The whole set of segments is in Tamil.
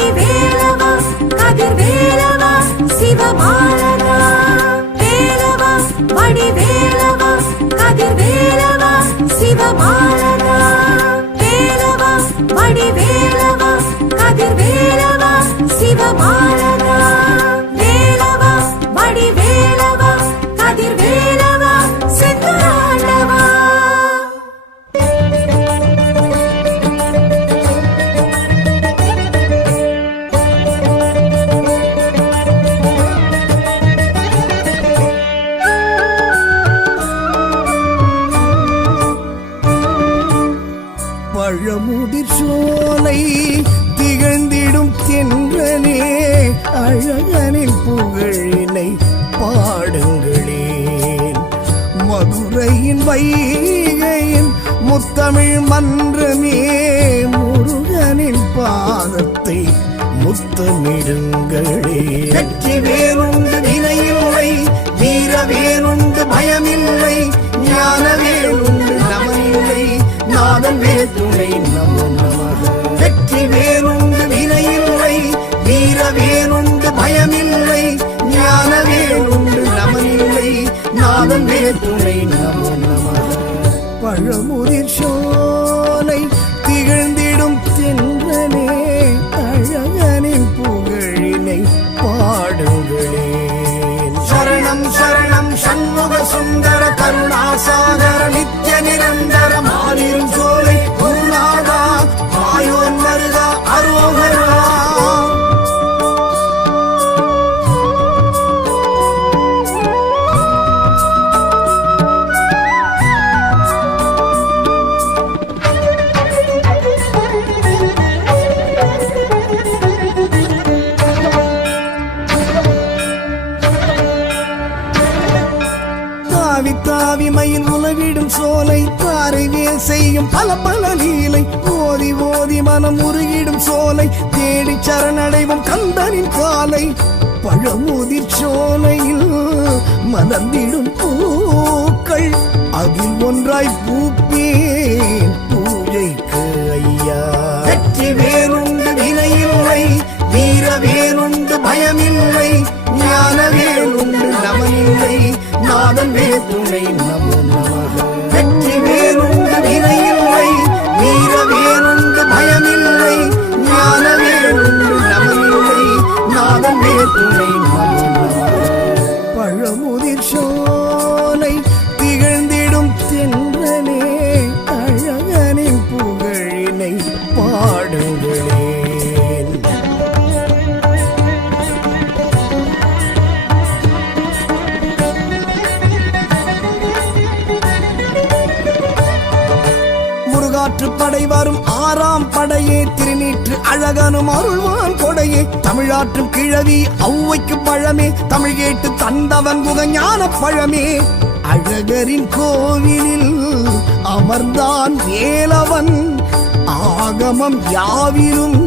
வடிவேலவா கதிர்வேலவா சிவபாலகா வேலவா வடிவேலவா கதிர்வேலவா சிவபாலகா வேலவா வடிவேலவா கதிர்வேலவா சிவபாலகா வேலவா வடிவேலவா கதிர்வேலவா சித்தாண்டவா. பழமுதிர் சோலை திகழ்ந்திடும் தென்றனே அழகனின் புகழினை பாடுங்களேன். மதுரையின் வைகையின் முத்தமிழ் மன்றமே முருகனின் பாதத்தை முத்தமிடுங்களே. வெற்றி வேறுண்டு வினையில்லை, வீர வேறுண்டு பயமில்லை, ஞான வேறுண்டு நமனில்லை, நாதன் வேற்றுணை நமோ நமக. வெற்றி வேறுண்டு வினையில்லை, வீர வேறுண்டு பயமில்லை, ஞான வேறுண்டு நமனில்லை, நாதன் வேற்றுணை நமோ நமக. பழமுதிர் சோலை திகழ்ந்திடும் தென்றனே அழகனின் புகழினை பாடுங்களேன். சரணம் சரணம் சண்முக சுந்தர கருணாசாகர நித்ய நிரந்தர மாலிரும் சோலை குருநாதா மாயோன் மருகா அரோகரா. தாவிமயில் உலவிடும் சோலை தாரைவே செய்யும் பல பல லீலை ஓதி ஓதி மனம் உருகிடும் சோலை தேடி சரணடைவும் கந்தனின் காலை. பழமுதிர் சோலையில் மலர்ந்திடும் பூக்கள் அதில் ஒன்றாய் பூப்பேன் பூஜைக்கு ஐயா. வெற்றி வேறுண்டு வினையில்லை, வீர வேறுண்டு பயமில்லை, ஞான வேறுண்டு நமனில்லை, நாதன் வேற்றுணை நமோ நமக. வெற்றி வேறுண்டு வினையில்லை, வீர வேறுண்டு பயமில்லை, ஞான வேறுண்டு நமனில்லை, நாதன் வேற்றுணை நமோ நமக. பழமுதிர் சோலை திகழ்ந்திடும் தென்றனே அழகனின் புகழினை பாடுங்களேன். படை வரும் ஆறாம் படையே திருநீற்று அழகனும் அருள்வான் கொடையே தமிழாற்றும் கிழவி ஔவைக்கு பழமே தமிழ் கேட்டு தந்தவன் முகஞான பழமே. அழகரின் கோவிலில் அமர்ந்தான் வேலவன் ஆகமம் யாவிலும்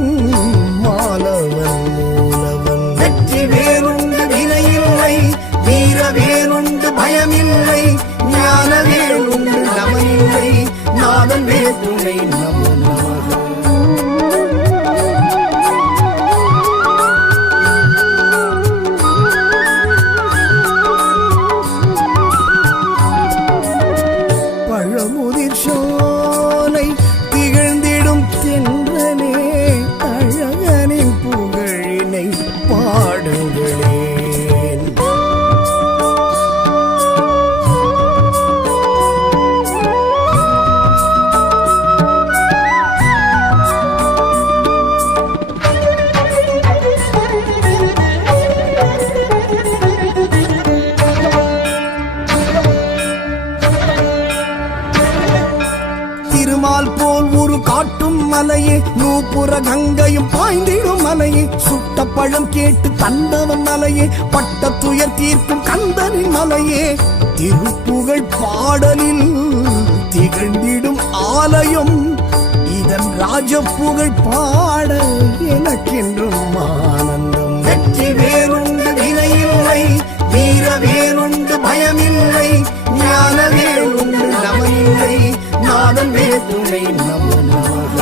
மாலவன் மூலவன். வெற்றி வேறுண்டு வினையில்லை, வீர வேறுண்டு பயமில்லை, ஞான வேறுண்டு நமனில்லை, நாதன் வேற்றுணை நமோ நமக. பழமுதிர் சோலை திகழ்ந்திடும் தென்றனே அழகனின் புகழினை பாடுங்களேன். மலையே நூப்புற கங்கையும் பாய்ந்திடும் மலையே சுட்ட பழம் கேட்டு தந்தவன் மலையே பட்ட துயர் தீர்க்கும் கந்தனின் மலையே திருப்புகழ் பாடலில் திகழ்ந்திடும் ஆலயம் இதன் ராஜப்புகழ் பாட எனக்கென்றும் ஆனந்தம். வெற்றி வேறுண்டு வினையில்லை, வீர வேறுண்டு பயமில்லை, ஞான வேறுண்டு நமனில்லை, நாதன் வேற்றுணை நமோ நமக.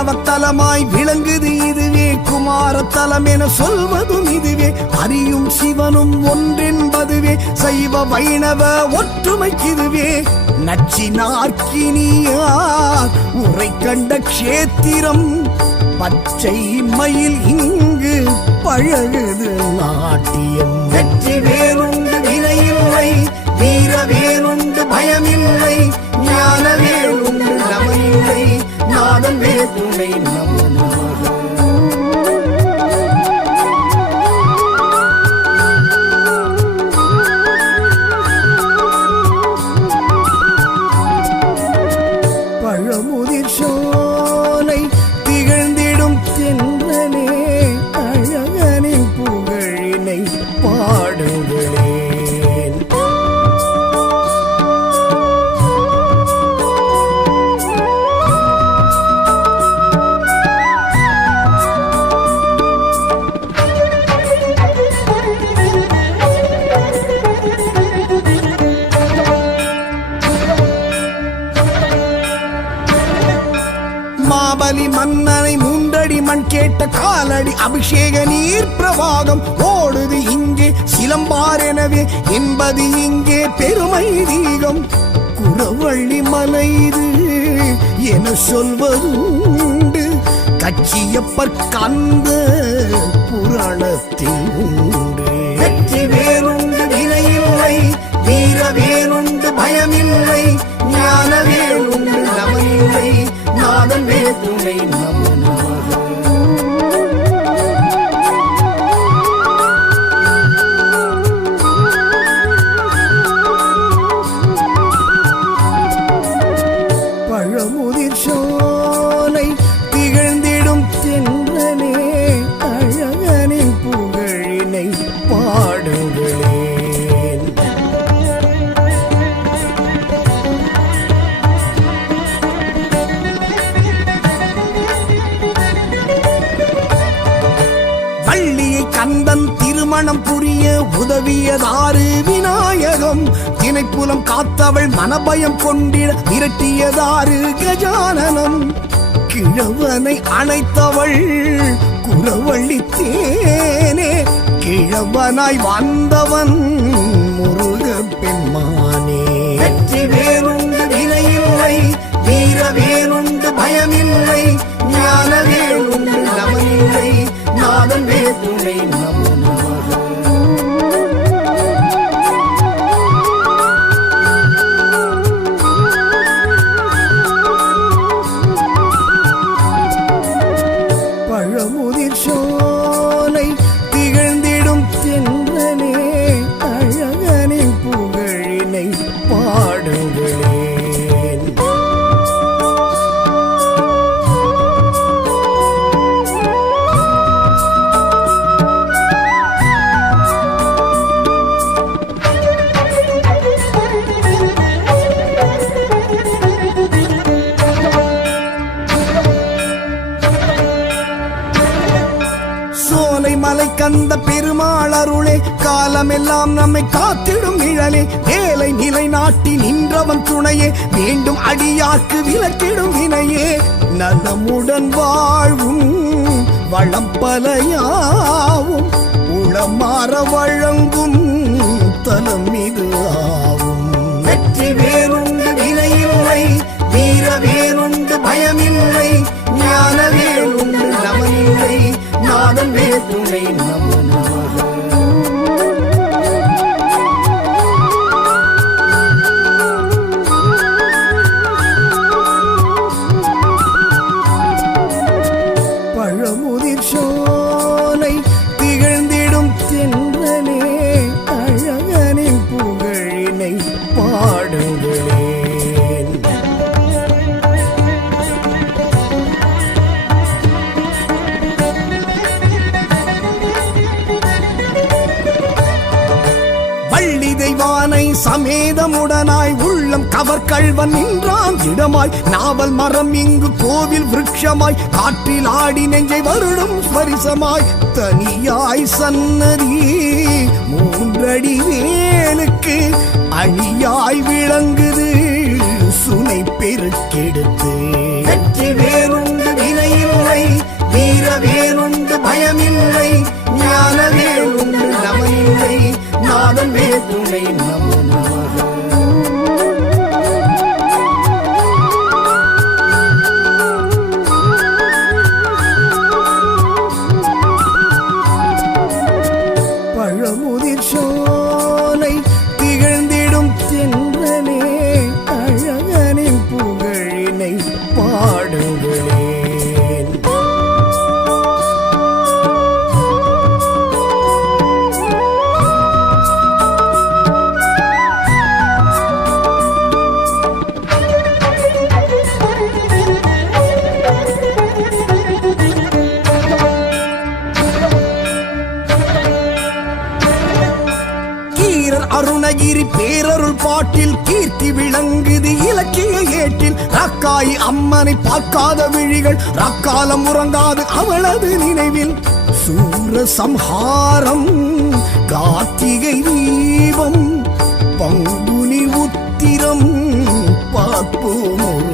வைணவத்தலமாய் விளங்குது இதுவே, குமாரத்தலம் என சொல்வதும் இதுவே. அறியும் சிவனும் ஒன்றென்பதுவே, சைவ வைணவ ஒற்றுமைக்கிதுவே. நச்சினார்க்கினியார் உரை கண்ட க்ஷேத்திரம், பச்சை மயில் இங்கு பழகுது நாட்டியம். வெற்றி வேறுண்டு வினையில்லை, வீர வேறுண்டு பயமில்லை, ஞான வேறுண்டு நமனில்லை, நாதன் வேதுணை நமனாக. பழமுதிர் சோலை திகழ்ந்திடும் தென்றலே, அழகனின் புகழினை பாடுங்களேன். மாபலி மன்னனை மூன்றடி மண் கேட்ட காலடி அபிஷேக நீர் பிரவாகம் ஓடுது இங்கே, சிலம்பார் எனவே என்பது இங்கே பெருமை தீகம். குறவள்ளி மலை இது என சொல்வதுண்டு, கச்சியப்பர் கந்த புராணத்தில் உண்டு. வெற்றி வேறுண்டு வினையில்லை, வீர வேறுண்டு பயமில்லை, ஞான வேறுண்டு நமனில்லை, நாதன் வேதுணை நமனாக. பழமுதிர் சோலை திகழ்ந்திடும் தென்றலே, அழகனின் புகழினை பாடுங்களேன். வள்ளியை கந்தன் திருமணம் புரிய உதவியதாறு விநாயகம், தினைப்புலம் காத்தவள் மனபயம் கொண்டிட விரட்டியதாறு கஜானனம். கிழவனை அணைத்தவள் குறவள்ளி தேனே, கிழவனாய் வந்தவன் முருக பெண்மானே. வெற்றி வேறுண்டு வினையில்லை, வீர வேறுண்டு பயமில்லை, ஞான வேறுண்டு நமனில்லை, நாதன் வேதுணை நமனாக. பழமுதிர் சோலை திகழ்ந்திடும் தென்றலே, அழகனின் புகழினை பாடுங்களேன். சோலை மலை கந்த பெருமாள் அருளே, காலமெல்லாம் நம்மை காத்திடும் நிழலே. வேலை நிலை நாட்டி நின்றவன் துணையே, வேண்டும் அடியார்க்கு விலக்கிடும் வினையே. நலமுடன் வாழ்வும் வளம் பலையாவும், உளமாற வழங்கும் தலம் இது ஆவும். வெற்றி வேறுண்டு வினையில்லை, வீர வேறுண்டு பயமில்லை, ஞான வேறுண்டு நமனில்லை, நாதன் வேதுணை நமனாக. பழமுதிர் சோலை திகழ்ந்திடும் தென்றலே, அழகனின் புகழினை பாடுங்களேன். தெய்வானை சமேதமுடனாய் உள்ளம் கவர்கள்வன் நின்றான் இடமாய், நாவல் மரம் இங்கு கோவில் விருட்சமாய், காற்றில் ஆடி நெஞ்சை வருடும் ஸ்பரிசமாய். தனியாய் சன்னதி மூன்றடி வேலுக்கு அணியாய் விளங்குது சுனை பெருக்கெடுத்து. வெற்றி வேறுண்டு வினை முதன்மே துணை நமோ நமக. பழமுதிர் சோலை திகழ்ந்திடும் தென்றலே அழகனின் புகழினை பாடுங்களேன். அருணகிரி பேரருள் பாட்டில் கீர்த்தி விளங்குது இலக்கிய ஏட்டில். ரக்காய் அம்மனை பார்க்காத விழிகள் ரக்காலம் உறங்காது அவளது நினைவில். சூர சம்ஹாரம் கார்த்திகை தீபம் பங்குனி உத்திரம் பார்ப்போம்